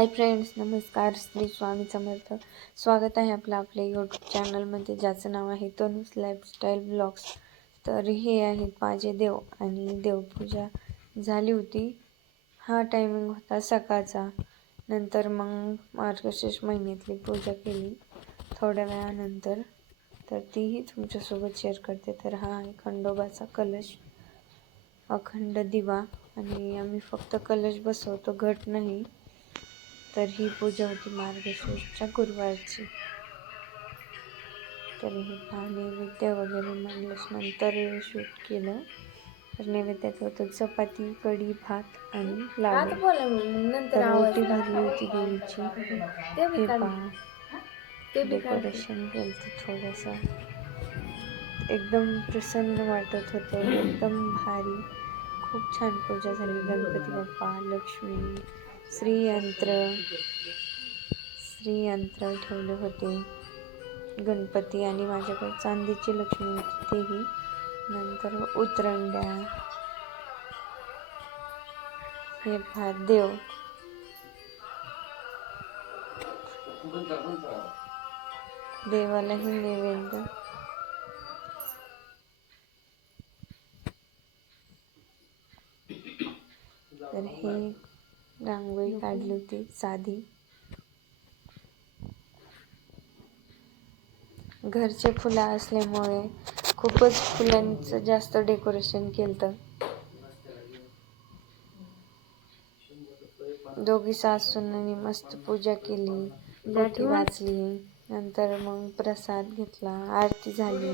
Hi friends नमस्कार. श्री स्वामी समर्थ. स्वागत आहे आपलं आपल्या यूट्यूब चॅनलमध्ये ज्याचं नाव आहे तनुस लाईफस्टाईल ब्लॉग्स तर हे आहेत माझे देव आणि देवपूजा. झाली होती. हा टायमिंग होता सकाळचा. नंतर मग मार्गशीर्ष महिन्यातली पूजा केली. थोड्या वेळानंतर. तर तीही तुमच्यासोबत शेअर करते. तर हा आहे खंडोबाचा कलश. अखंड दिवा. आणि आम्ही फक्त कलश बसवतो. घट नाही. तर ही पूजा होती मार्गशीर्षच्या गुरुवारची. तर हे नैवेद्य वगैरे मांडल्यास नंतर शूट केलं. तर नैवेद्यात होतं चपाती कढी भात आणि लाडू. नंतर ओटी भरली होती देवीची. हे. पहा. डेकोरेशन केलं थोडंसं. एकदम प्रसन्न वाटत होतं. एकदम भारी. खूप छान पूजा झाली. गणपती बाप्पा लक्ष्मी. श्रीयंत्र श्रीयंत्र ठेवले होते. गणपती आणि माझ्याकडे चांदीची लक्ष्मी होती तेही नंतर उतरंड्या. हे भात देव. देवालाही नैवेद्य. तर हे रांगोळी काढली होती साधी. घरचे फुलं असल्यामुळे खूपच फुलांचं जास्त डेकोरेशन केलं दोघी सासूंनी मस्त पूजा केली पोथी वाचली नंतर मग प्रसाद घेतला आरती झाली.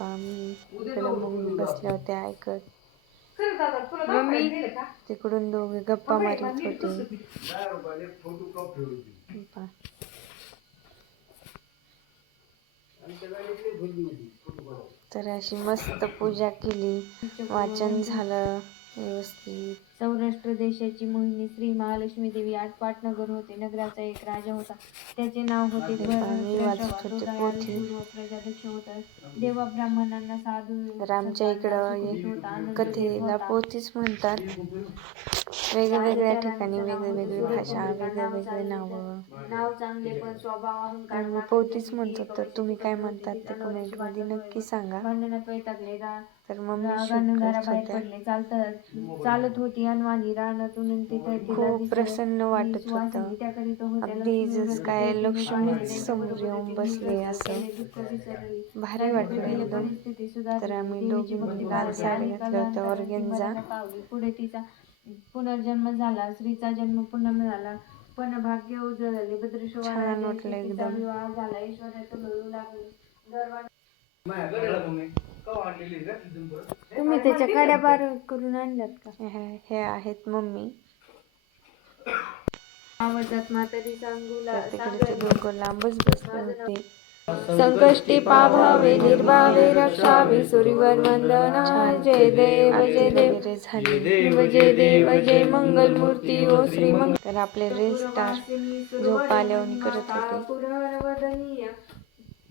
मम्मी बसल्या होत्या ऐकत. मम्मी तिकडून दोघे गप्पा मारत होते. पहा. तर अशी मस्त पूजा केली वाचन झालं. व्यवस्थित. सौराष्ट्र देशाची मोहिनी श्री महालक्ष्मी देवी आठ पाटनगर होते. नगराचा एक राजा होता. त्याचे नाव होते. प्रजाध्यक्ष देवा ब्राह्मणांना साधू तर आमच्या इकडं कथेला पोथीच म्हणतात. वेगवेगळ्या ठिकाणी वेगवेगळी भाषा वेगवेगळे नावं. नाव चांगले पण स्वभाव अहंकार पोथीच म्हणतो तर तुम्ही काय म्हणतात? ते कमेंटमध्ये नक्की सांगा. भांडणात वैतागले तर होत्या पडले चालत चालत होती अनवाणी रानातून खूप. प्रसन्न वाटत होतं. अगदी जस काय लक्ष्मी समोर येऊन बसले असं. भारी वाटलं तिची एकदम. तर आम्ही दोघी भक्ती लाल साडी आणि घातल्या होत्या कालांतराने ती ऑर्गेन्झा. मरण पावली. पुढे तिचा पुनर्जन्म झाला स्त्रीचा जन्म पुन्हा मिळाला. पण भाग्य उजळले भद्रेश्वर झाला. ऐश्वर्यात मिळू लागले. गर्वाने तुम्ही त्याच्या काड्या बार करून आणल्यात का हे- हे आहेत मम्मी आवाजात म्हातारी सांगूला लांबच बसले होते संकष्टी पाभावे निर्भावे रक्षावे सूर्यवर वंदना जय देव जय देव शिव जय देव जय मंगल मूर्ती ओ श्री मंगल तर आपले रील स्टार झोप आल्यावर करत होते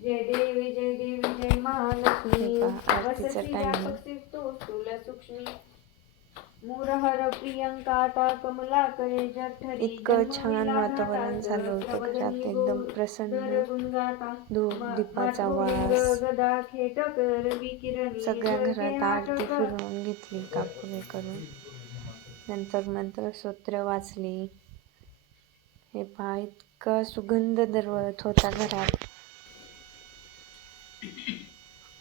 जय देवी जय देवी जय महालक्ष्मी. पहा, आरतीचा वसती timing. व्यापक तो स्थूल सूक्ष्मी मुरहर प्रियंका ता कमला करे जठरी. इतकं छान वातावरण झालं होतं घरात एकदम प्रसन्न. धूप दीपाचा वास. गदा विकिरणी. सगळ्या घरात आरती फिरवून घेतली कापुरे करून. नंतर मंत्र स्तोत्र वाचली. हे पहा इतका सुगंध दरवळत होता घरात.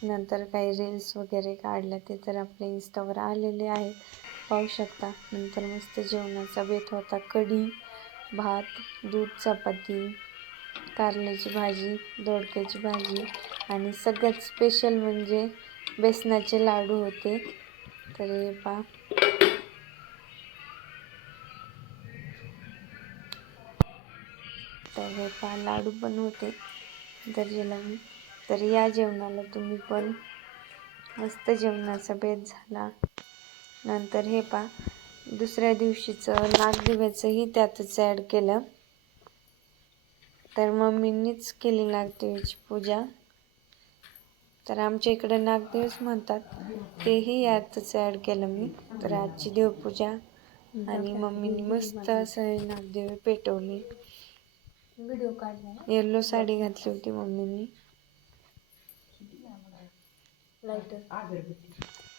नंतर काही रील्स वगैरे काढल्या ते तर आपल्या इन्स्टावर आलेले आहेत. पाहू शकता. नंतर मस्त जेवणाचा बेत होता. कढी भात दूध चपाती कारल्याची भाजी दोडक्याची भाजी आणि सगळ्यात स्पेशल म्हणजे बेसनाचे लाडू होते. तर हे पहा. तर हे पहा लाडू पण होते. दर्जेला मी तर या जेवणाला तुम्ही पण मस्त जेवणाचा बेत झाला. नंतर हे पहा दुसऱ्या दिवशीचं नागदिव्याचंही त्यातच ॲड केलं. तर मम्मींनीच केली नागदेवीची पूजा. तर आमच्या इकडं नागदेवच म्हणतात तेही यातच ॲड केलं मी. तर आजची देवपूजा. आणि मम्मीने मस्त असं आहे ना दिवे पेटवले. येल्लो साडी घातली होती मम्मीने.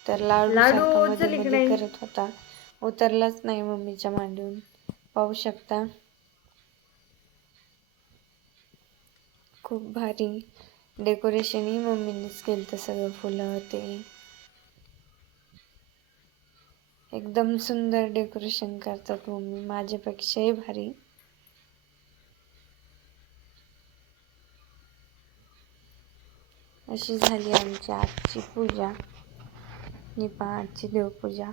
तर लाडू मध्ये. करत होता. उतरलाच नाही मम्मीच्या मांडीवरून. पाहू शकता. खूप भारी डेकोरेशनही मम्मीनेच केलं तर सगळं फुलं ते. एकदम सुंदर डेकोरेशन करतात मम्मी. माझ्यापेक्षाही भारी. अशी झाली आमची आजची पूजा. ही आजची देवपूजा.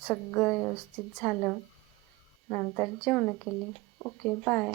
सगळं व्यवस्थित झालं. नंतर जेवण केली. Okay bye